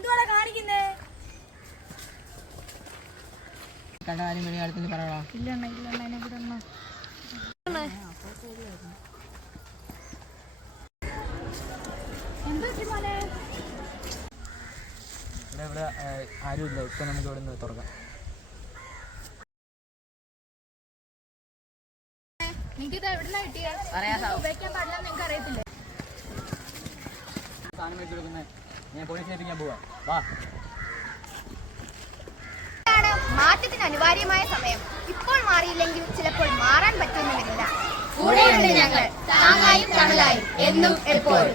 എന്തുവാ കാണിക്കുന്നേ? കണ്ടാലും വലിയ കാര്യത്തിൽ പറയണോ? ഇല്ലണ്ണ എന്നെ കൂടെ ഇവിടെ ആരുമില്ല. ഇപ്പൊ നമുക്ക് ഇവിടെ നിന്ന് തുറക്കാം. നിങ്ങൾക്കിത് എവിടുന്നാ കിട്ടിയ? ഉപയോഗിക്കാൻ പാടില്ലെന്ന് നിങ്ങൾക്ക് അറിയത്തില്ലേ? സാധനം വെച്ച് കൊടുക്കുന്നത് ഞാൻ പോലീസിനെ ഏൽപ്പിക്കാൻ പോവാ. വാ. മാറ്റത്തിന് അനിവാര്യമായ സമയം. ഇപ്പോൾ മാറിയില്ലെങ്കിൽ ചിലപ്പോൾ മാറാൻ പറ്റുമെന്ന് വരില്ല. കൂടെയുണ്ട് ഞങ്ങൾ, താങ്ങായും തണലായും എന്നും എപ്പോഴും.